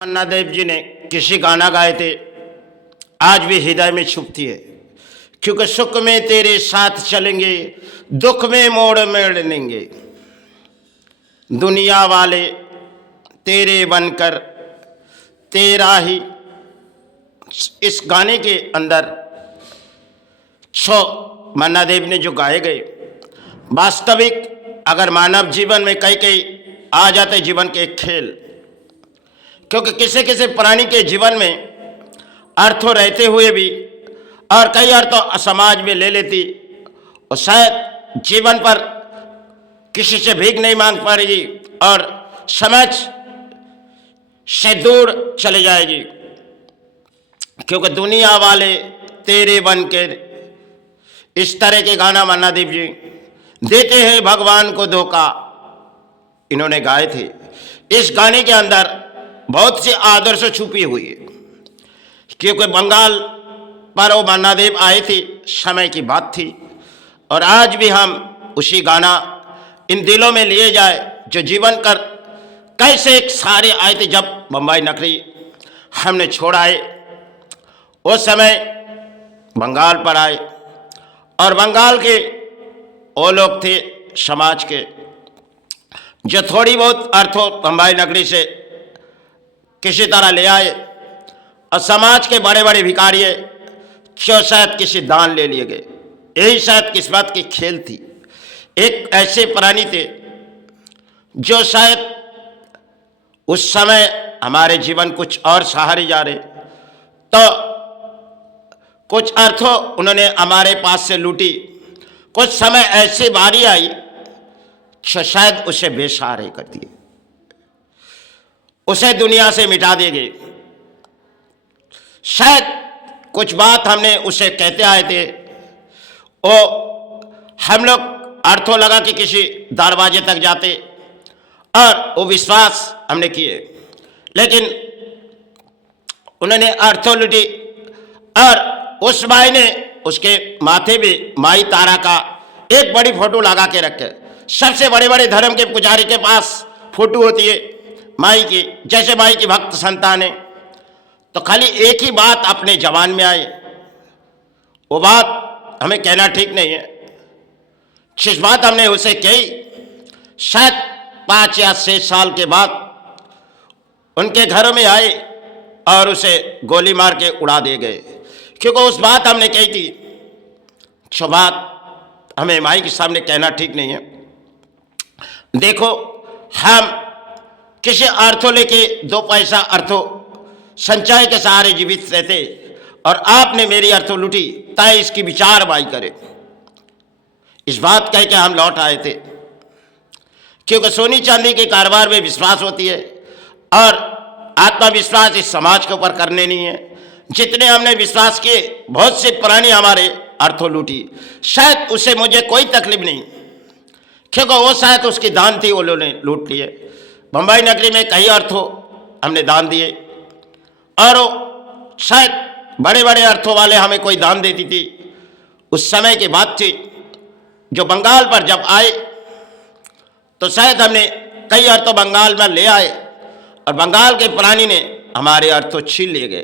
अन्ना देव जी ने किसी गाना गाए थे, आज भी हृदय में छुपती है। क्योंकि सुख में तेरे साथ चलेंगे, दुख में मोड़ मोड़ लेंगे, दुनिया वाले तेरे बनकर तेरा ही। इस गाने के अंदर छो मन्ना देव ने जो गाए गए, वास्तविक अगर मानव जीवन में कई कई आ जाते जीवन के खेल, क्योंकि किसी किसी प्राणी के जीवन में अर्थों रहते हुए भी और कई अर्थों समाज में ले लेती और शायद जीवन पर किसी से भीख नहीं मांग पाएगी और समाज से दूर चले जाएगी। क्योंकि दुनिया वाले तेरे बन के, इस तरह के गाना मन्ना देव जी देते हैं भगवान को धोखा, इन्होंने गाए थे। इस गाने के अंदर बहुत सी आदर्श छुपी हुई है। क्योंकि बंगाल पर वो मन्ना देव आए थे, समय की बात थी, और आज भी हम उसी गाना इन दिलों में लिए जाए जो जीवन कर कैसे एक सारे आए थे। जब बम्बई नगरी हमने छोड़ाए, उस समय बंगाल पर आए और बंगाल के वो लोग थे समाज के जो थोड़ी बहुत अर्थों बम्बई नगरी से किसी तरह ले आए, और समाज के बड़े बड़े भिखारी जो शायद किसी दान ले लिए गए। यही शायद किस्मत की खेल थी। एक ऐसे प्राणी थे जो शायद उस समय हमारे जीवन कुछ और सहारे जा रहे, तो कुछ अर्थों उन्होंने हमारे पास से लूटी। कुछ समय ऐसी बारी आई जो शायद उसे बेसहारे कर दिए, उसे दुनिया से मिटा देंगे। शायद कुछ बात हमने उसे कहते आए थे, वो हम लोग अर्थों लगा कि किसी दरवाजे तक जाते और वो विश्वास हमने किए, लेकिन उन्होंने अर्थों लुटी। और उस माई ने उसके माथे भी माई तारा का एक बड़ी फोटो लगा के रखे। सबसे बड़े बड़े धर्म के पुजारी के पास फोटो होती है माई की, जैसे माई की भक्त संतान है। तो खाली एक ही बात अपने जवान में आए, वो बात हमें कहना ठीक नहीं है। जिस बात हमने उसे कही, शायद 5 या 6 साल के बाद उनके घरों में आए और उसे गोली मार के उड़ा दे गए। क्योंकि उस बात हमने कही थी, जो बात हमें माई के सामने कहना ठीक नहीं है। देखो, हम किसी अर्थों लेके 2 पैसा अर्थों संचय के सहारे जीवित रहते, और आपने मेरी अर्थों लूटी, तय इसकी विचार बाई करे। इस बात कह के हम लौट आए थे। क्योंकि सोनी चांदी के कारोबार में विश्वास होती है और आत्मविश्वास इस समाज के ऊपर करने नहीं है। जितने हमने विश्वास किए, बहुत से प्राणी हमारे अर्थों लूटी। शायद उसे मुझे कोई तकलीफ नहीं, क्योंकि वो शायद उसकी दान थी, वो लोगों ने लूट लिए। बम्बई नगरी में कई अर्थों हमने दान दिए, और वो शायद बड़े बड़े अर्थों वाले हमें कोई दान देती थी। उस समय की बात थी, जो बंगाल पर जब आए तो शायद हमने कई अर्थों बंगाल में ले आए, और बंगाल के प्राणी ने हमारे अर्थों छीन लिए गए।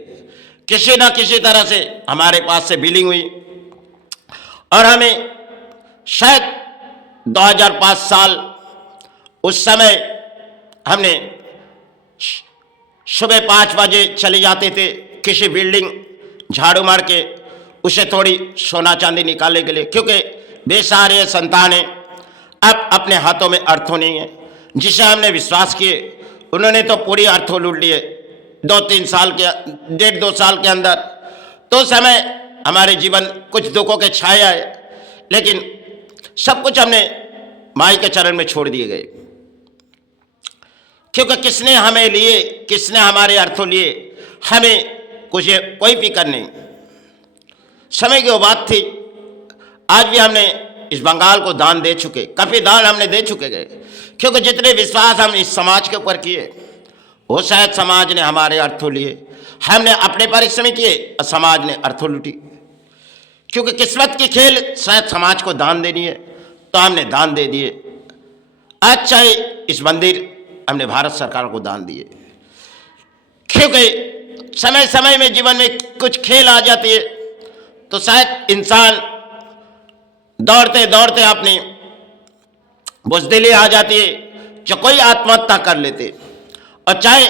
किसी ना किसी तरह से हमारे पास से बिलिंग हुई, और हमें शायद 2005 साल उस समय हमने सुबह 5 बजे चले जाते थे किसी बिल्डिंग झाड़ू मार के, उसे थोड़ी सोना चांदी निकालने के लिए। क्योंकि बेसहारे संतान है, अब अपने हाथों में अर्थों नहीं है। जिसे हमने विश्वास किए, उन्होंने तो पूरी अर्थों लूट लिए 2-3 साल के, 1.5-2 साल के अंदर। तो समय हमारे जीवन कुछ दुखों के छाए आए, लेकिन सब कुछ हमने माई के चरण में छोड़ दिए गए। क्योंकि किसने हमें लिए, किसने हमारे अर्थों लिए, हमें कुछ कोई फिक्र नहीं। समय की वो बात थी। आज भी हमने इस बंगाल को दान दे चुके, काफी दान हमने दे चुके गए। क्योंकि जितने विश्वास हम इस समाज के ऊपर किए, वो शायद समाज ने हमारे अर्थों लिए। हमने अपने परिश्रम किए और समाज ने अर्थों लूटी। क्योंकि किस्मत की खेल शायद समाज को दान देनी है, तो हमने दान दे दिए। आज चाहे इस मंदिर हमने भारत सरकार को दान दिए, क्योंकि समय समय में जीवन में कुछ खेल आ जाती है तो शायद इंसान दौड़ते दौड़ते अपनी बुज़दिली आ जाती है, जो कोई आत्महत्या कर लेते और चाहे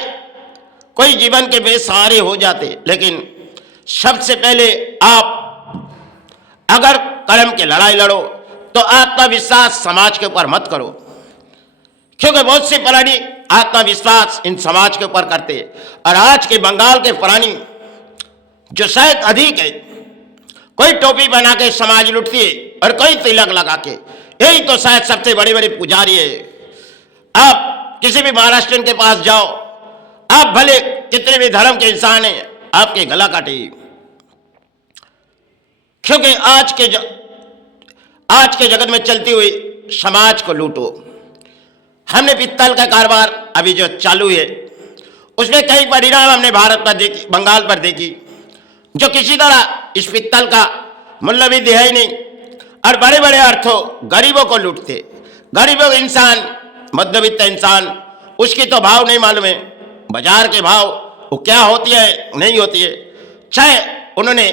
कोई जीवन के बेसहारे हो जाते। लेकिन सबसे पहले आप अगर कलम की लड़ाई लड़ो तो आत्मविश्वास समाज के ऊपर मत करो, क्योंकि बहुत से प्राणी आत्मविश्वास इन समाज के ऊपर करते हैं। और आज के बंगाल के प्राणी जो शायद अधिक है, कोई टोपी बना के समाज लुटती है और कोई तिलक लगा के, यही तो शायद सबसे बड़े बड़े पुजारी है। आप किसी भी महाराष्ट्र के पास जाओ, आप भले कितने भी धर्म के इंसान हैं, आपके गला काटे, क्योंकि आज के जगत में चलती हुई समाज को लूटो। हमने पित्तल का कारोबार अभी जो चालू है उसमें कई परिणाम हमने भारत पर देखी, बंगाल पर देखी, जो किसी तरह इस पित्तल का मूल्य भी दिया ही नहीं और बड़े बड़े अर्थों गरीबों को लूटते। गरीबों का इंसान, मध्यवित्त इंसान, उसकी तो भाव नहीं मालूम है, बाजार के भाव वो क्या होती है नहीं होती है, चाहे उन्होंने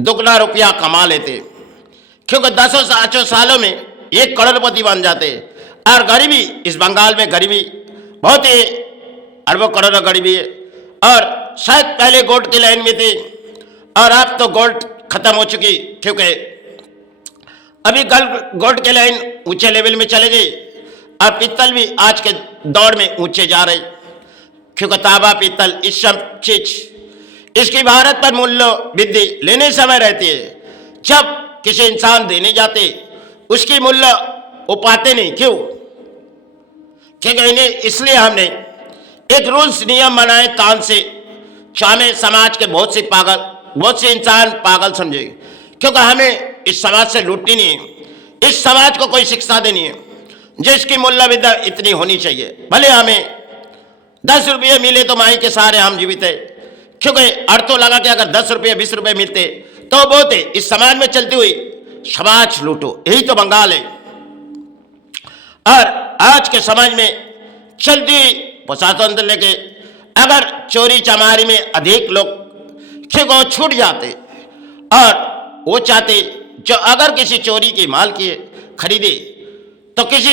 दुगना रुपया कमा लेते, क्योंकि 10 सालों में 1 करोड़पति बन जाते। और गरीबी, इस बंगाल में गरीबी बहुत ही अरबों करोड़ों गरीबी है। और शायद पहले गोल्ड की लाइन में थी और अब तो गोल्ड खत्म हो चुकी, क्योंकि अभी गोल्ड की लाइन ऊंचे लेवल में चले गई और पित्तल भी आज के दौर में ऊंचे जा रही, क्योंकि तांबा पित्तल इस सब चीज इसकी भारत पर मूल्य वृद्धि लेने समय रहती है। जब किसी इंसान देने जाते उसकी मूल्य वो पाते नहीं, क्यों? क्योंकि इन्हें इसलिए हमने एक रूल्स नियम बनाए तान से, हमें समाज के बहुत से इंसान पागल समझे, क्योंकि हमें इस समाज से लूटनी नहीं है, इस समाज को कोई शिक्षा देनी है जिसकी मूल्य विद्या इतनी होनी चाहिए। भले हमें 10 रुपये मिले तो माई के सहारे हम जीवित है, क्योंकि अर्थों लगा के अगर 10 रुपये 20 रुपये मिलते तो बहुत है। इस समाज में चलती हुई समाज लूटो, यही तो बंगाल है। और आज के समाज में चलती प्रशासन से लेके अगर चोरी चमारी में अधिक लोग क्यों छूट जाते और वो चाहते जो अगर किसी चोरी की माल की खरीदे तो किसी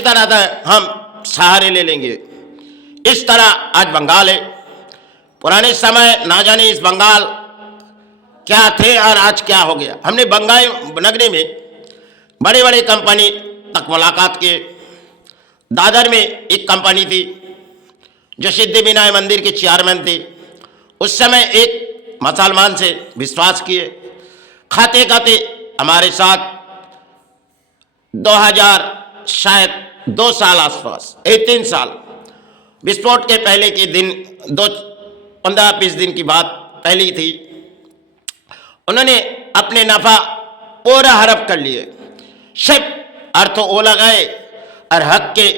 तरह हम सहारे ले लेंगे। इस तरह आज बंगाल है। पुराने समय ना जाने इस बंगाल क्या थे और आज क्या हो गया। हमने बंगाई नगरी में बड़ी बड़ी कंपनी तक मुलाकात किए। दादर में एक कंपनी थी जो सिद्धिविनायक मंदिर के चेयरमैन थे। उस समय एक मुसलमान से विश्वास किए, खाते खाते हमारे साथ 2000 शायद 2 साल आसपास 3 साल, विस्फोट के पहले के दिन 15-20 दिन की बात पहली थी, उन्होंने अपने नफा पूरा हड़प कर लिए। सिर्फ अर्थों ओ लगाए और हक के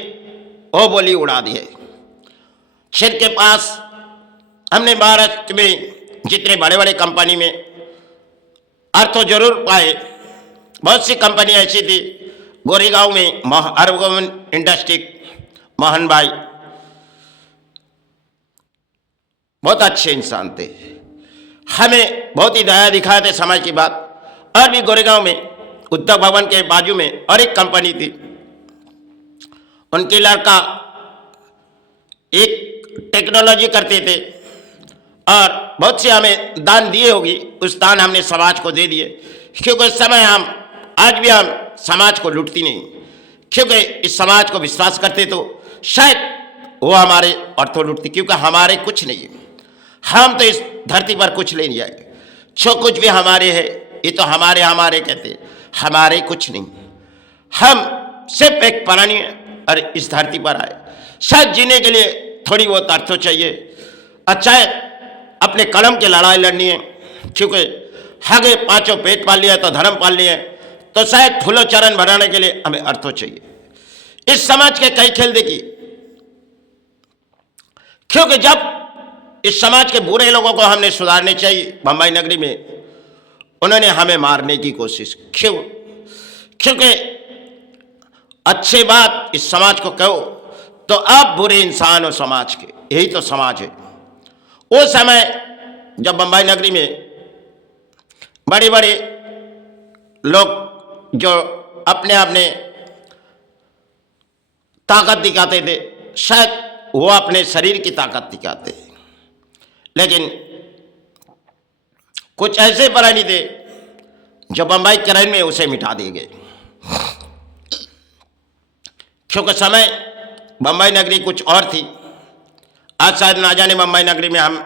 ओ बोली उड़ा दिए। शेर के पास हमने महाराष्ट्र में जितने बड़े बड़े कंपनी में अर्थों जरूर पाए। बहुत सी कंपनी ऐसी थी। गोरेगांव में अर्बन इंडस्ट्री मोहन भाई बहुत अच्छे इंसान थे, हमें बहुत ही दया दिखाए थे समाज की बात। और भी गोरेगांव में उद्योग भवन के बाजू में और एक कंपनी थी, उनके लड़का एक टेक्नोलॉजी करते थे और बहुत से हमें दान दिए होगी, उस दान हमने समाज को दे दिए। क्योंकि उस समय आज भी हम समाज को लूटती नहीं, क्योंकि इस समाज को विश्वास करते तो शायद वो हमारे अर्थों लूटती, क्योंकि हमारे कुछ नहीं है। हम तो इस धरती पर कुछ ले नहीं आए, जो कुछ भी हमारे है ये तो हमारे कहते, हमारे कुछ नहीं। हम सिर्फ एक प्राणी और इस धरती पर आए, शायद जीने के लिए थोड़ी बहुत अर्थों चाहिए। अच्छा है अपने कलम की लड़ाई लड़नी है, क्योंकि आगे 5 पेट पाल लिया तो धर्म पाल लिया, तो शायद फूलो चरण बनाने के लिए हमें अर्थों चाहिए। इस समाज के कई खेल देखिए, क्योंकि जब इस समाज के बुरे लोगों को हमने सुधारने चाहिए, बम्बई नगरी में उन्होंने हमें मारने की कोशिश। क्यों? क्योंकि अच्छे बात इस समाज को कहो तो आप बुरे इंसान हो समाज के, यही तो समाज है। वो समय जब बम्बई नगरी में बड़े बड़े लोग जो अपने अपने ताकत दिखाते थे, शायद वो अपने शरीर की ताकत दिखाते, लेकिन कुछ ऐसे प्राणी थे जो बम्बई क्राइम में उसे मिटा दिए गए। क्योंकि समय बम्बई नगरी कुछ और थी। आज शायद ना जाने बम्बई नगरी में हम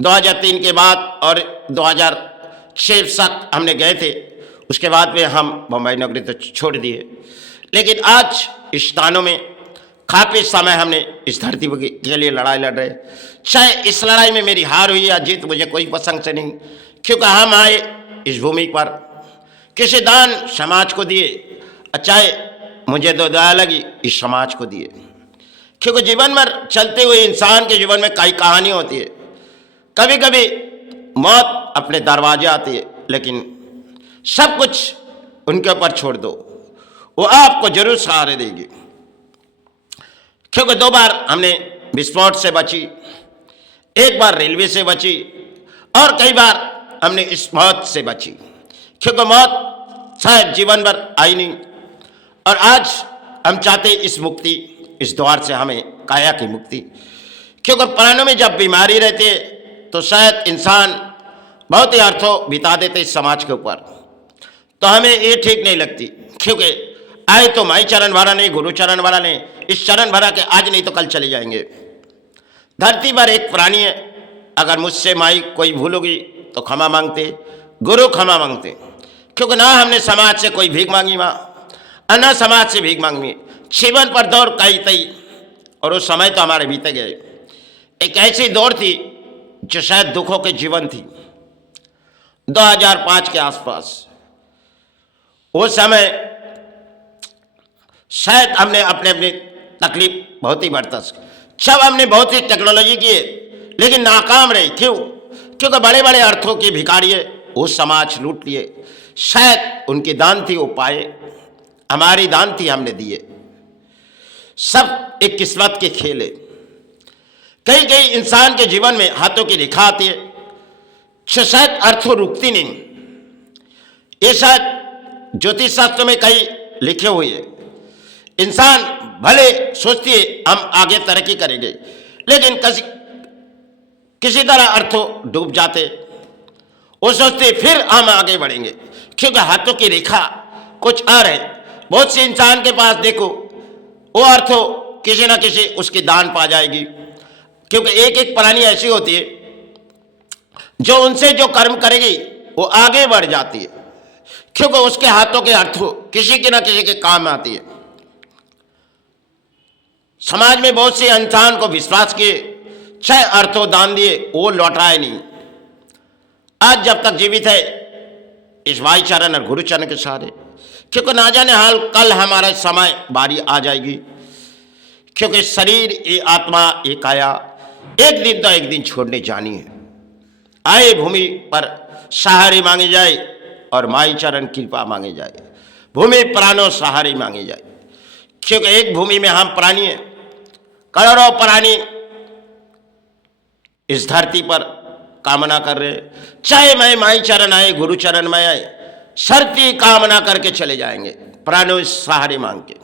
2003 के बाद और 2006 तक हमने गए थे, उसके बाद में हम बम्बई नगरी तो छोड़ दिए। लेकिन आज इस स्थानों में काफ़ी समय हमने इस धरती के लिए लड़ाई लड़ रहे। चाहे इस लड़ाई में मेरी हार हुई या जीत, मुझे कोई पसंद से नहीं, क्योंकि हम आए इस भूमि पर, किसी दान समाज को दिए, चाहे मुझे तो दया लगी इस समाज को दिए। क्योंकि जीवन भर चलते हुए इंसान के जीवन में कई कहानी होती है। कभी कभी मौत अपने दरवाजे आती है, लेकिन सब कुछ उनके ऊपर छोड़ दो, वो आपको जरूर सहारे देगी। क्योंकि 2 बार हमने विस्फोट से बची, 1 बार रेलवे से बची, और कई बार हमने इस मौत से बची। क्योंकि मौत शायद जीवन भर आई नहीं, और आज हम चाहते इस मुक्ति, इस द्वार से हमें काया की मुक्ति। क्योंकि प्राणों में जब बीमारी रहती है तो शायद इंसान बहुत ही अर्थों बिता देते इस समाज के ऊपर, तो हमें ये ठीक नहीं लगती। क्योंकि आए तो माई चरण भरा नहीं, गुरु चरण भरा नहीं, इस चरण भरा के आज नहीं तो कल चले जाएंगे। धरती पर एक प्राणी है, अगर मुझसे माई कोई भूल होगी तो क्षमा मांगते, गुरु क्षमा मांगते। क्योंकि ना हमने समाज से कोई भीख मांगी माँ, न समाज से भीख मांगी। जीवन पर दौड़ कई तई, और वो समय तो हमारे बीते गए। एक ऐसी दौड़ थी जो शायद दुखों के जीवन थी। 2005 के आसपास वो समय शायद हमने अपने अपनी तकलीफ बहुत ही बर्दाश्त, जब हमने बहुत ही टेक्नोलॉजी की, लेकिन नाकाम रही। क्यों? क्योंकि बड़े बड़े अर्थों के भिखारी वो समाज लूट लिए। शायद उनकी दान थी वो पाए, हमारी दान थी हमने दिए। सब एक किस्मत के खेल है। कई कई इंसान के जीवन में हाथों की रेखा आती है जो शायद अर्थों रुकती नहीं। ये शायद ज्योतिष शास्त्र में कई लिखे हुए है। इंसान भले सोचती है हम आगे तरक्की करेंगे, लेकिन किसी तरह अर्थों डूब जाते, वो सोचते फिर हम आगे बढ़ेंगे। क्योंकि हाथों की रेखा कुछ और है। बहुत से इंसान के पास देखो, वो अर्थों किसी ना किसी उसकी दान पा जाएगी। क्योंकि एक एक प्राणी ऐसी होती है जो उनसे जो कर्म करेगी वो आगे बढ़ जाती है, क्योंकि उसके हाथों के अर्थों किसी के ना किसी के काम आती है। समाज में बहुत से इंसान को विश्वास किए, चाहे अर्थों दान दिए, वो लौटाए नहीं। आज जब तक जीवित है इस भाई चरण और गुरु चरण के सहारे, क्योंकि ना जाने हाल कल हमारा समय बारी आ जाएगी। क्योंकि शरीर ये आत्मा ये काया एक दिन तो एक दिन छोड़ने जानी है। आए भूमि पर सहारे मांगे जाए और माई चरण कृपा मांगे जाए, भूमि प्राणों सहारे मांगे जाए। क्योंकि एक भूमि में हम प्राणी हैं, करोड़ों प्राणी इस धरती पर कामना कर रहे। चाहे मैं माई चरण आए, गुरु चरण में आए, शर्ती कामना करके चले जाएंगे, प्राणों सहारे मांग के।